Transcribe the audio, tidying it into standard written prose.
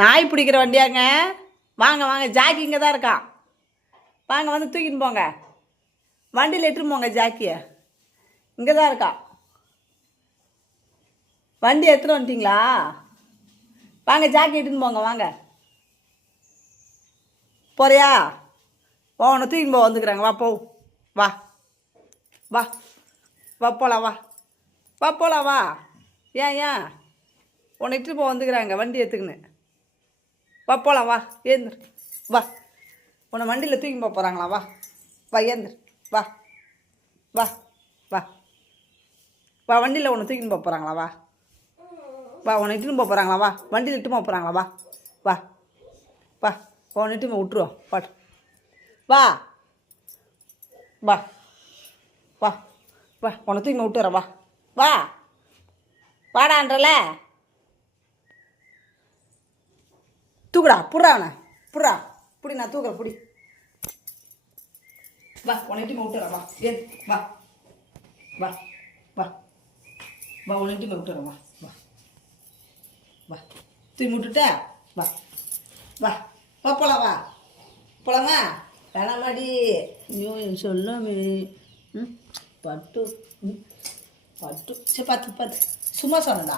நாய் பிடிக்கிற வண்டியாங்க? வாங்க வாங்க, ஜாக்கி இங்கே தான் இருக்கான். வாங்க வந்து தூக்கின்னு போங்க. வண்டியில் எடுத்துன்னு போங்க ஜாக்கியை. இங்கே தான் இருக்கான். வண்டி எடுத்துகிட்டு வந்துட்டிங்களா? வாங்க ஜாக்கி எடுத்துன்னு போங்க. வாங்க போறியா? உன்னை தூக்கின்னு போ வந்துக்கிறாங்க. வா போ. வா வா வா போகலாம். வா வா போகலாம். வா. ஏன் உன்னை இட்டுட்டு போ வந்துக்கிறாங்க வண்டி எடுத்துக்கின்னு. வா போகலாம். வா ஏந்திரு. வா. உன்னை வண்டியில் தூக்கி போக போகிறாங்களா? வா வா ஏந்திரு. வா வா வா வா. வண்டியில் உன்னை தூக்கின்னு போக போகிறாங்களா? வா வா. உன்னை இட்டுன்னு போக போகிறாங்களா? வா. வண்டியில் இட்டு போக போகிறாங்களா? வா வா வா. உன்னை இட்டு போய் விட்டுருவோம். பாட்டு வா வா வா வா. உன்னை தூக்கி விட்டுறேன். வா வா வாடான்றல. தூக்குடா. புடுறா அவனை. புடுறா. புடி. நான் தூக்குறேன். புடி. வா. உன்னை இட்டு விட்டுறேன். வா ஏன். வா வா வா வா. உன்னை இட்டு விட்டுறேன். வா வா வா. தூக்கி விட்டுட்ட. வா வா வா போகலாம். வா போகலாமா? வேணாமாடி. ஐயோ சொல்லாமே. பட்டு பட்டு. சரி பார்த்து பார்த்து சும்மா சொன்னதா?